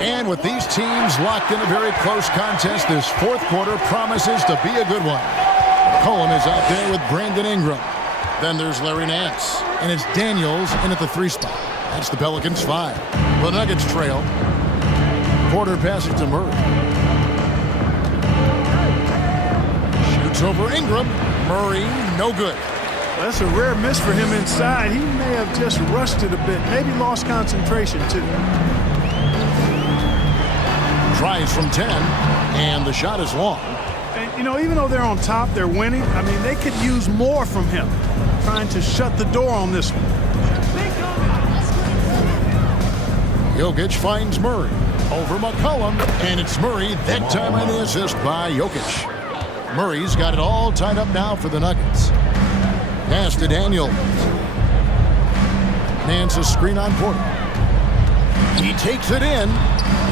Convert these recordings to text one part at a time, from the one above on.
And with these teams locked in a very close contest, this fourth quarter promises to be a good one. Cohen is out there with Brandon Ingram. Then there's Larry Nance. And it's Daniels in at the 3 spot. That's the Pelicans 5. The Nuggets trail. Porter passes to Murray. Shoots over Ingram. Murray, no good. That's a rare miss for him inside. He may have just rushed it a bit. Maybe lost concentration, too. Tries from 10, and the shot is long. And, you know, even though they're on top, they're winning. I mean, they could use more from him. Trying to shut the door on this one. Jokic finds Murray. Over McCollum, and it's Murray, that time on the assist by Jokic. Murray's got it all tied up now for the Nuggets. Pass to Daniels. Nance a screen on Porter. He takes it in.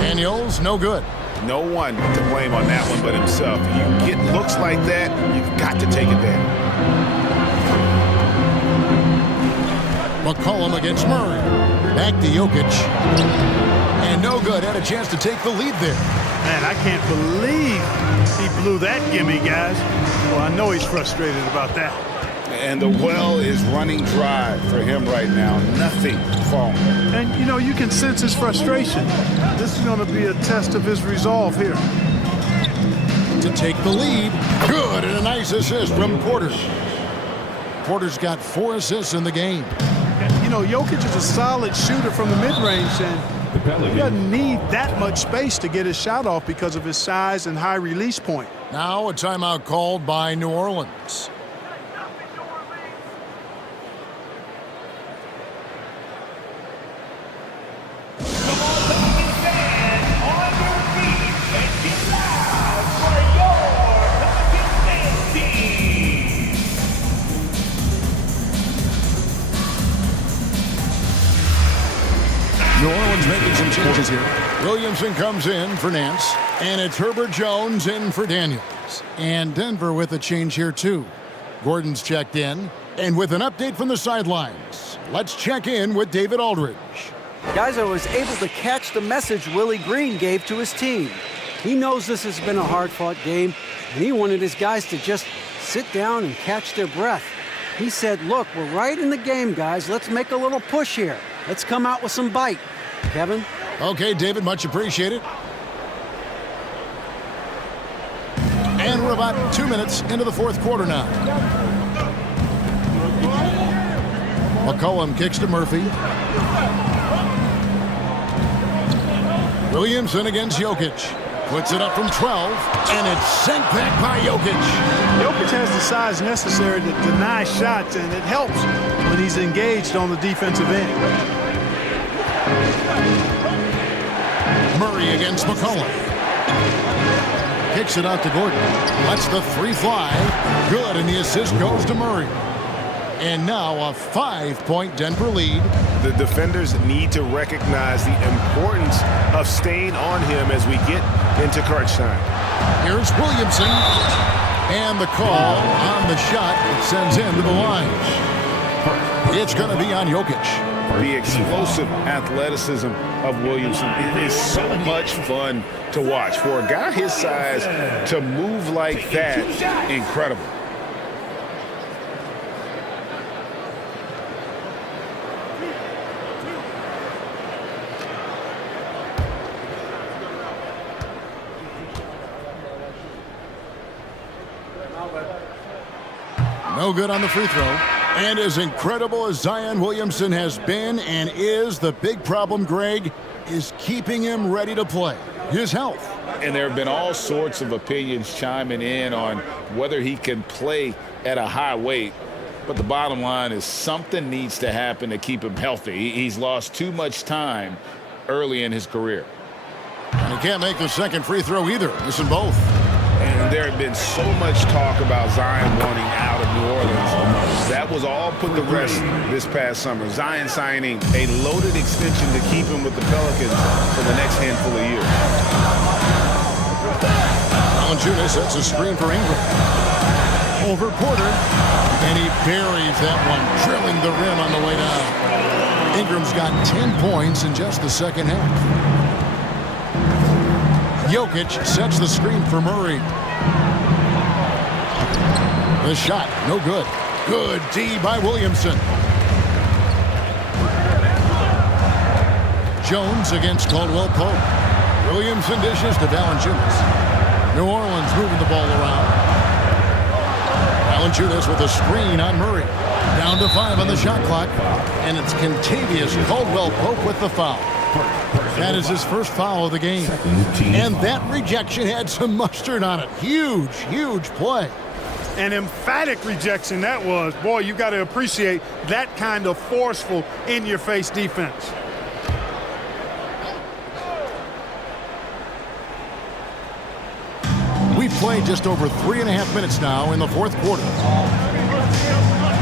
Daniels, no good. No one to blame on that one but himself. You get looks like that, you've got to take advantage. McCollum against Murray. Back to Jokic. And no good. Had a chance to take the lead there. Man, I can't believe he blew that gimme, guys. Well, I know he's frustrated about that. And the well is running dry for him right now. Nothing falling. And, you know, you can sense his frustration. This is going to be a test of his resolve here. To take the lead. Good, and a nice assist from Porter. Porter's got 4 assists in the game. You know, Jokic is a solid shooter from the mid-range, and he doesn't need that much space to get his shot off because of his size and high release point. Now a timeout called by New Orleans. New Orleans making some changes here. Williamson comes in for Nance, and it's Herbert Jones in for Daniels. And Denver with a change here, too. Gordon's checked in, and with an update from the sidelines, let's check in with David Aldridge. Guys, I was able to catch the message Willie Green gave to his team. He knows this has been a hard-fought game, and he wanted his guys to just sit down and catch their breath. He said, look, we're right in the game, guys. Let's make a little push here. Let's come out with some bite. Kevin? Okay, David, much appreciated. And we're about 2 minutes into the fourth quarter now. McCollum kicks to Murphy. Williamson against Jokic. Puts it up from 12, and it's sent back by Jokic. Jokic has the size necessary to deny shots, and it helps when he's engaged on the defensive end. Murray against McCollum. Kicks it out to Gordon. Lets the 3 fly. Good, and the assist goes to Murray. And now a 5-point Denver lead. The defenders need to recognize the importance of staying on him as we get into crunch time. Here's Williamson. And the call on the shot that sends him to the line. It's going to be on Jokic. The explosive athleticism of Williamson, it is so much fun to watch. For a guy his size to move like that, incredible. No good on the free throw. And as incredible as Zion Williamson has been and is, the big problem, Greg, is keeping him ready to play. His health. And there have been all sorts of opinions chiming in on whether he can play at a high weight. But the bottom line is something needs to happen to keep him healthy. He's lost too much time early in his career. And he can't make the second free throw either. Missing both. And there had been so much talk about Zion wanting out of New Orleans. That was all put to rest this past summer. Zion signing a loaded extension to keep him with the Pelicans for the next handful of years. Valanciunas sets a screen for Ingram. Over Porter. And he buries that one, drilling the rim on the way down. Ingram's got 10 points in just the second half. Jokic sets the screen for Murray. The shot, no good. Good D by Williamson. Jones against Caldwell Pope. Williamson dishes to Valanciunas. New Orleans moving the ball around. Valanciunas with a screen on Murray. Down to 5 on the shot clock. And it's contagious. Caldwell Pope with the foul. That is his first foul of the game. And that rejection had some mustard on it. Huge, huge play. An emphatic rejection that was. Boy, you got to appreciate that kind of forceful, in-your-face defense. We've played just over 3.5 minutes now in the fourth quarter.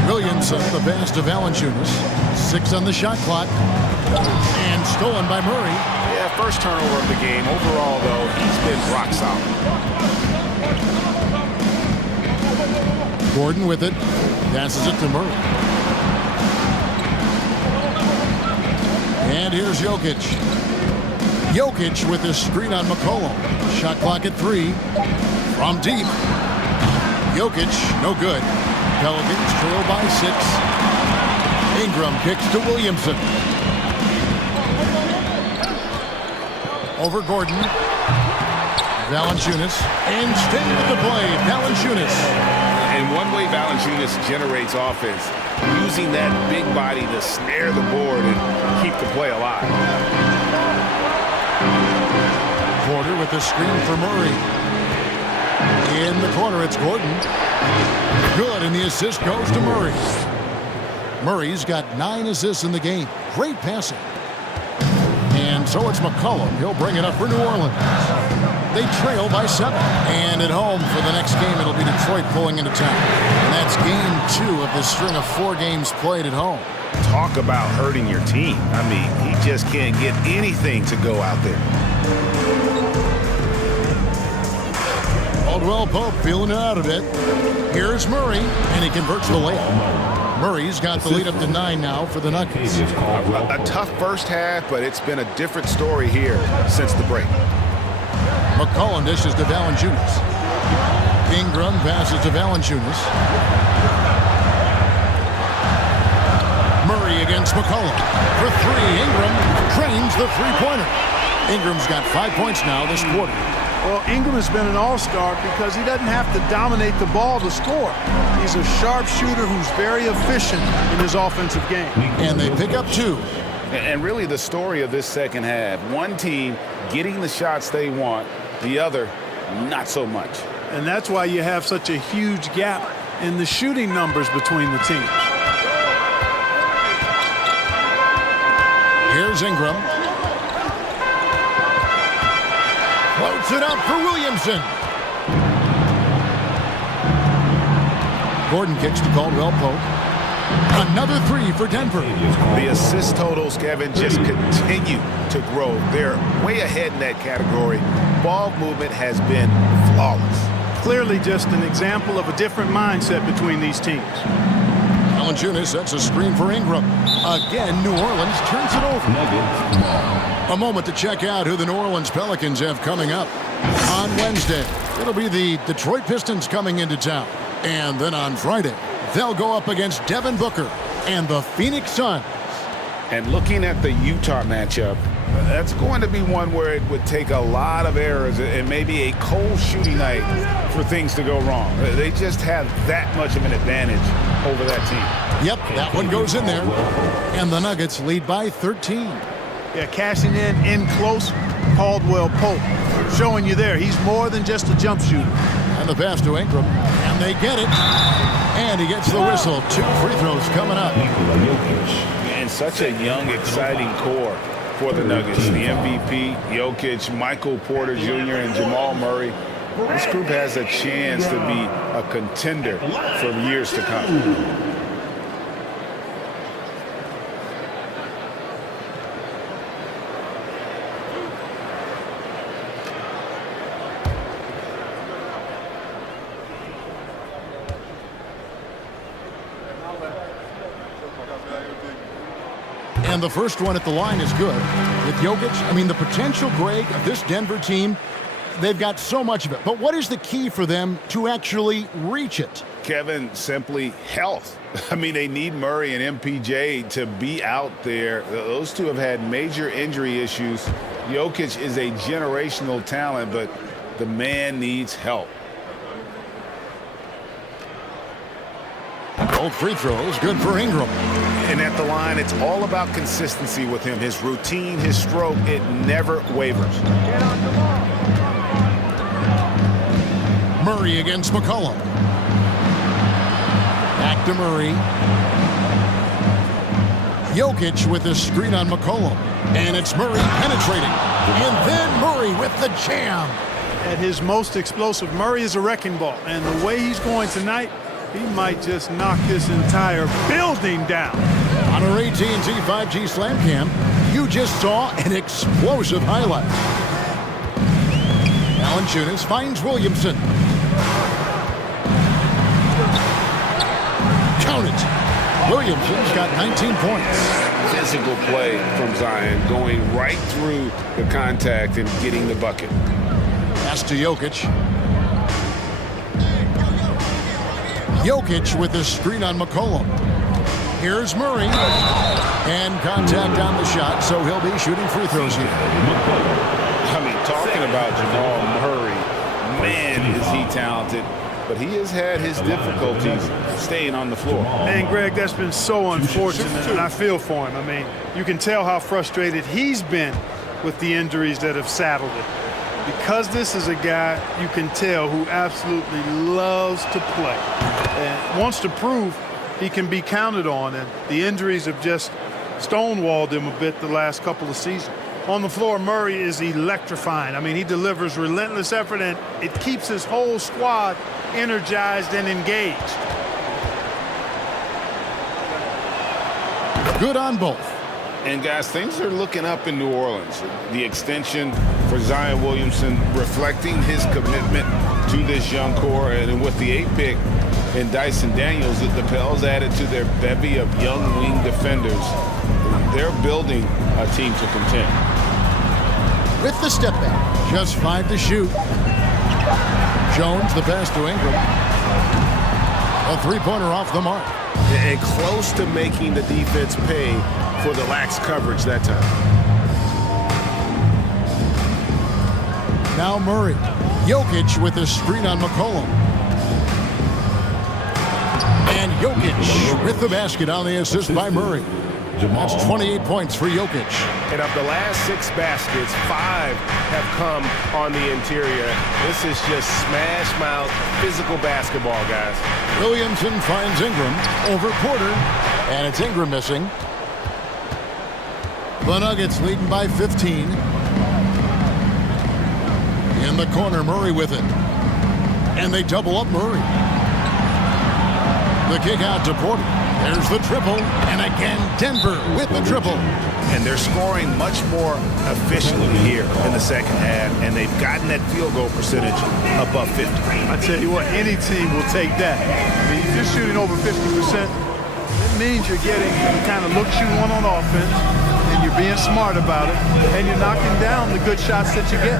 Williamson, the pass to Valanciunas. 6 on the shot clock. And stolen by Murray. Yeah, first turnover of the game. Overall, though, he's been rock solid. Gordon with it. Passes it to Murray. And here's Jokic. Jokic with his screen on McCollum. Shot clock at 3. From deep. Jokic, no good. Pelicans trail by 6. Ingram kicks to Williamson. Over Gordon. Valanciunas. And staying with the play. Valanciunas. And one way Valanciunas generates offense, using that big body to snare the board and keep the play alive. Porter with the screen for Murray. In the corner, it's Gordon. Good, and the assist goes to Murray. Murray's got 9 assists in the game. Great passing. And so it's McCollum. He'll bring it up for New Orleans. They trail by 7. And at home for the next game, it'll be Detroit pulling into town. And that's game 2 of this string of 4 games played at home. Talk about hurting your team. I mean, he just can't get anything to go out there. Caldwell Pope feeling it out a bit. Here's Murray, and he converts the layup. Murray's got the lead up to 9 now for the Nuggets. A tough first half, but it's been a different story here since the break. McCollum dishes to Valanciunas. Ingram passes to Valanciunas. Murray against McCollum. For 3, Ingram drains the three-pointer. Ingram's got 5 points now this quarter. Well, Ingram has been an all-star because he doesn't have to dominate the ball to score. He's a sharp shooter who's very efficient in his offensive game. And they pick up 2. And really the story of this second half, one team getting the shots they want, the other not so much. And that's why you have such a huge gap in the shooting numbers between the teams. Here's Ingram. Floats it up for Williamson. Gordon kicks to Caldwell Pope. Another 3 for Denver. The assist totals, Kevin, just continue to grow. They're way ahead in that category. Ball movement has been flawless. Clearly just an example of a different mindset between these teams. Valanciunas sets a screen for Ingram. Again, New Orleans turns it over. A moment to check out who the New Orleans Pelicans have coming up. On Wednesday, it'll be the Detroit Pistons coming into town. And then on Friday, they'll go up against Devin Booker and the Phoenix Suns. And looking at the Utah matchup, that's going to be one where it would take a lot of errors and maybe a cold shooting night for things to go wrong. They just have that much of an advantage over that team. Yep, that one goes in there. And the Nuggets lead by 13. Yeah, cashing in close, Caldwell Pope. Showing you there, he's more than just a jump shooter. And the pass to Ingram. And they get it. And he gets the whistle. 2 free throws coming up. And such a young, exciting core for the Nuggets. The MVP, Jokic, Michael Porter Jr., and Jamal Murray. This group has a chance to be a contender for years to come. And the first one at the line is good. With Jokic, the potential, Greg, of this Denver team they've got so much of it. But what is the key for them to actually reach it? Kevin, simply health. I mean, they need Murray and MPJ to be out there. Those two have had major injury issues. Jokic is a generational talent, but the man needs help. Both free throws, good for Ingram. And at the line, it's all about consistency with him. His routine, his stroke, it never wavers. Murray against McCollum. Back to Murray. Jokic with his screen on McCollum. And it's Murray penetrating. And then Murray with the jam. At his most explosive, Murray is a wrecking ball. And the way he's going tonight, he might just knock this entire building down. On our AT&T 5G Slam Cam, you just saw an explosive highlight. Valanciunas finds Williamson. Count it. Williamson's got 19 points. Physical play from Zion, going right through the contact and getting the bucket. Pass to Jokic. Jokic with his screen on McCollum. Here's Murray. And contact on the shot, so he'll be shooting free throws here. I mean, talking about Jamal Murray, man, is he talented. But he has had his difficulties staying on the floor. And, Greg, that's been so unfortunate, and I feel for him. I mean, you can tell how frustrated he's been with the injuries that have saddled him. Because this is a guy, you can tell, who absolutely loves to play and wants to prove he can be counted on, and the injuries have just stonewalled him a bit the last couple of seasons. On the floor, Murray is electrifying. I mean, he delivers relentless effort, and it keeps his whole squad energized and engaged. Good on both. And, guys, things are looking up in New Orleans. The extension for Zion Williamson reflecting his commitment to this young core. And with the 8th pick and Dyson Daniels, the Pels added to their bevy of young wing defenders. They're building a team to contend. With the step back, just 5 to shoot. Jones, the pass to Ingram. A three-pointer off the mark. And close to making the defense pay for the lax coverage that time. Now Murray. Jokic with his screen on McCollum. And Jokic with the basket on the assist by Murray. That's 28 points for Jokic. And of the last 6 baskets, 5 have come on the interior. This is just smash mouth physical basketball, guys. Williamson finds Ingram over Porter. And it's Ingram missing. The Nuggets leading by 15. In the corner, Murray with it. And they double up Murray. The kick out to Porter. There's the triple. And again, Denver with the triple. And they're scoring much more efficiently here in the second half. And they've gotten that field goal percentage above 50. I tell you what, any team will take that. I mean, if you're shooting over 50%, it means you're getting the kind of looks you want on offense. And you're being smart about it. And you're knocking down the good shots that you get.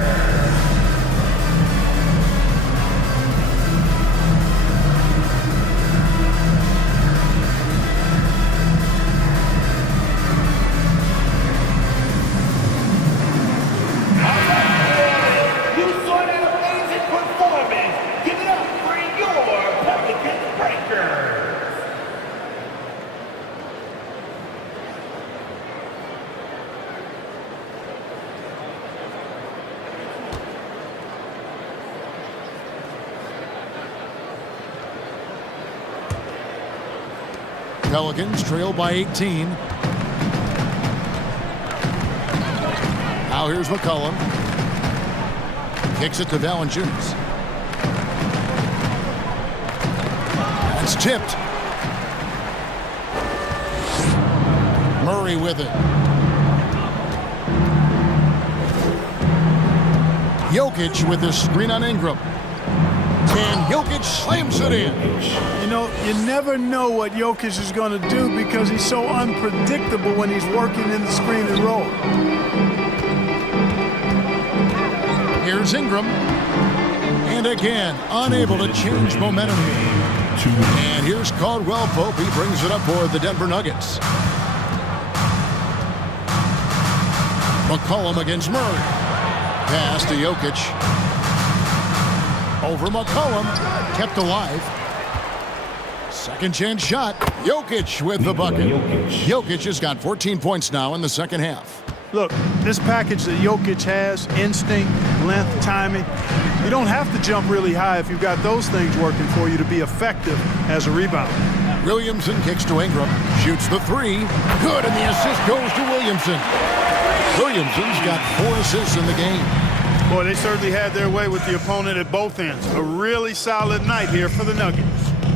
Pelicans trail by 18. Now here's McCollum. Kicks it to Valanciunas. That's tipped. Murray with it. Jokic with his screen on Ingram. And Jokic slams it in. You know, you never know what Jokic is going to do because he's so unpredictable when he's working in the screen and roll. Here's Ingram. And again, unable to change momentum. And here's Caldwell Pope. He brings it up for the Denver Nuggets. McCollum against Murray. Pass to Jokic. Over McCollum. Kept alive. Second chance shot. Jokic with the bucket. Jokic has got 14 points now in the second half. Look, this package that Jokic has, instinct, length, timing, you don't have to jump really high if you've got those things working for you to be effective as a rebounder. Williamson kicks to Ingram. Shoots the three. Good, and the assist goes to Williamson. Williamson's got 4 assists in the game. Boy, they certainly had their way with the opponent at both ends. A really solid night here for the Nuggets.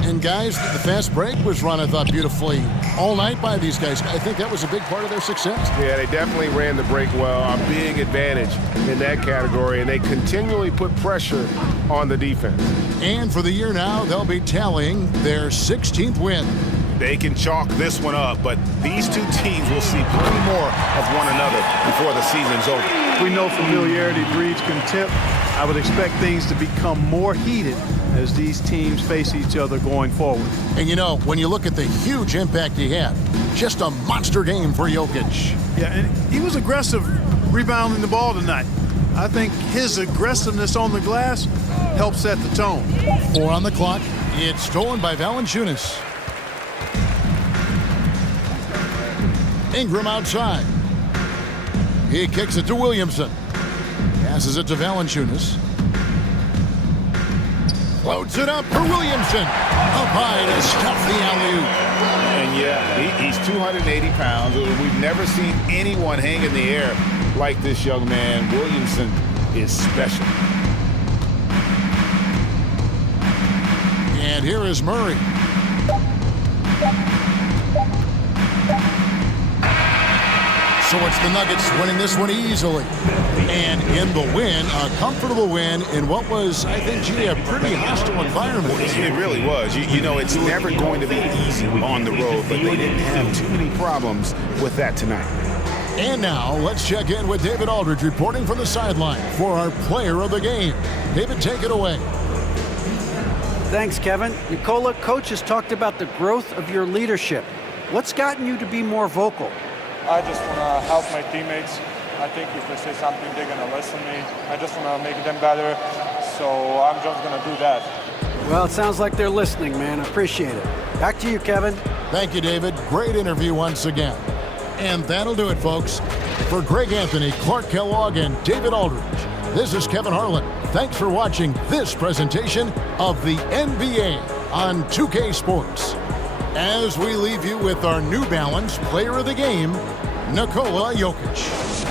And guys, the fast break was run, I thought, beautifully all night by these guys. I think that was a big part of their success. Yeah, they definitely ran the break well. A big advantage in that category, and they continually put pressure on the defense. And for the year now, they'll be tallying their 16th win. They can chalk this one up, but these two teams will see plenty more of one another before the season's over. We know familiarity breeds contempt. I would expect things to become more heated as these teams face each other going forward. And you know, when you look at the huge impact he had, just a monster game for Jokic. Yeah, and he was aggressive rebounding the ball tonight. I think his aggressiveness on the glass helped set the tone. 4 on the clock. It's stolen by Valanciunas. Ingram outside. He kicks it to Williamson. Passes it to Valanciunas. Floats it up for Williamson. Up high to stuff the alley-oop. And yeah, he's 280 pounds. We've never seen anyone hang in the air like this young man. Williamson is special. And here is Murray. So it's the Nuggets winning this one easily. And in the win, a comfortable win in what was, I think, G, a pretty hostile environment. It really was. You know, it's never going to be easy on the road, but they didn't have too many problems with that tonight. And now, let's check in with David Aldridge reporting from the sideline for our player of the game. David, take it away. Thanks, Kevin. Nikola, coach has talked about the growth of your leadership. What's gotten you to be more vocal? I just want to help my teammates. I think if they say something, they're going to listen to me. I just want to make them better, so I'm just going to do that. Well, it sounds like they're listening, man. I appreciate it. Back to you, Kevin. Thank you, David. Great interview once again. And that'll do it, folks. For Greg Anthony, Clark Kellogg, and David Aldridge, this is Kevin Harlan. Thanks for watching this presentation of the NBA on 2K Sports. As we leave you with our New Balance Player of the Game, Nikola Jokic.